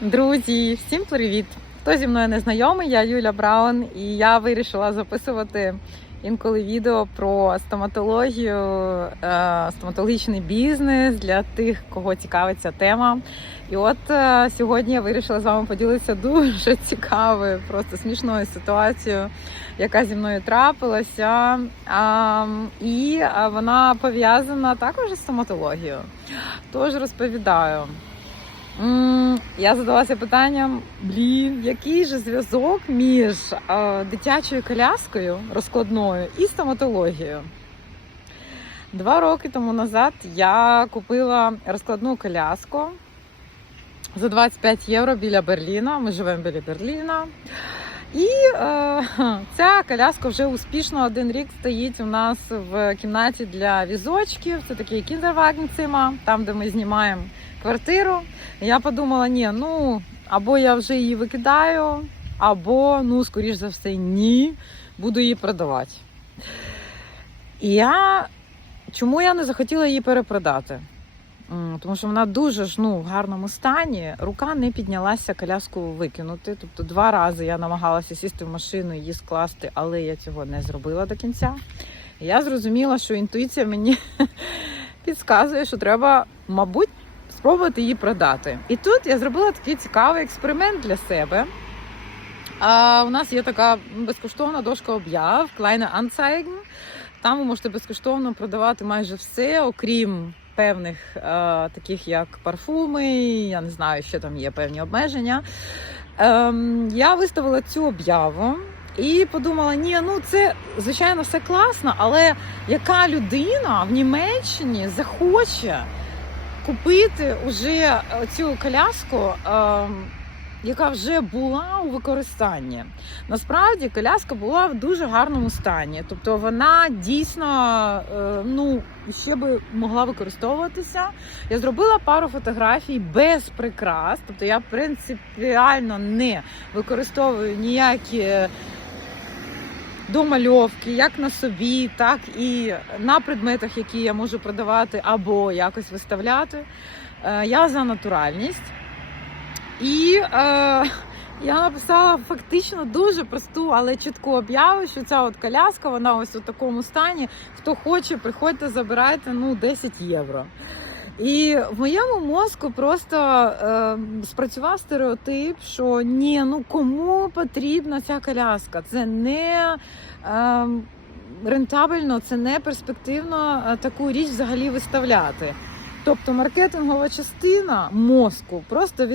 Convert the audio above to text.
Друзі, всім привіт! Хто зі мною не знайомий, я Юля Браун, і я вирішила записувати інколи відео про стоматологію, е, стоматологічний бізнес для тих, кого цікавить ця тема. І от е, сьогодні я вирішила з вами поділитися дуже цікавою, просто смішною ситуацією, яка зі мною трапилася. І вона пов'язана також із стоматологією. Тож розповідаю. Я задалася питанням: блін, який же зв'язок між дитячою коляскою розкладною і стоматологією? Два роки тому назад я купила розкладну коляску за 25 євро біля Берліна. Ми живемо біля Берліна. І е, ця коляска вже успішно один рік стоїть у нас в кімнаті для візочків. Це такий кіндерваген цима, там, де ми знімаємо квартиру. Я подумала, ні, ну або я вже її викидаю, або, ну, скоріш за все, ні, буду її продавати. І я чому я не захотіла її перепродати? Тому що вона дуже ж ну, в гарному стані. Рука не піднялася коляску викинути. Тобто два рази я намагалася сісти в машину її скласти, але я цього не зробила до кінця. І я зрозуміла, що інтуїція мені підказує, що треба, мабуть, спробувати її продати. І тут я зробила такий цікавий експеримент для себе. А, у нас є така безкоштовна дошка об'яв Kleine Anzeigen. Там ви можете безкоштовно продавати майже все, окрім певних е, таких як парфуми, я не знаю, що там є певні обмеження. Ем, я виставила цю об'яву і подумала: ні, ну це звичайно все класно, але яка людина в Німеччині захоче купити уже цю коляску? Ем, яка вже була у використанні. Насправді коляска була в дуже гарному стані. Тобто вона дійсно е, ну, ще би могла використовуватися. Я зробила пару фотографій без прикрас. Тобто я принципіально не використовую ніякі домальовки, як на собі, так і на предметах, які я можу продавати або якось виставляти. Е, Я за натуральність. І е, я написала фактично дуже просту, але чітку об'яву, що ця от коляска, вона ось у такому стані. Хто хоче, приходьте, забирайте ну 10 євро. І в моєму мозку просто е, спрацював стереотип, що ні, ну кому потрібна ця коляска? Це не е, рентабельно, це не перспективно е, таку річ взагалі виставляти. Тобто маркетингова частина мозку просто від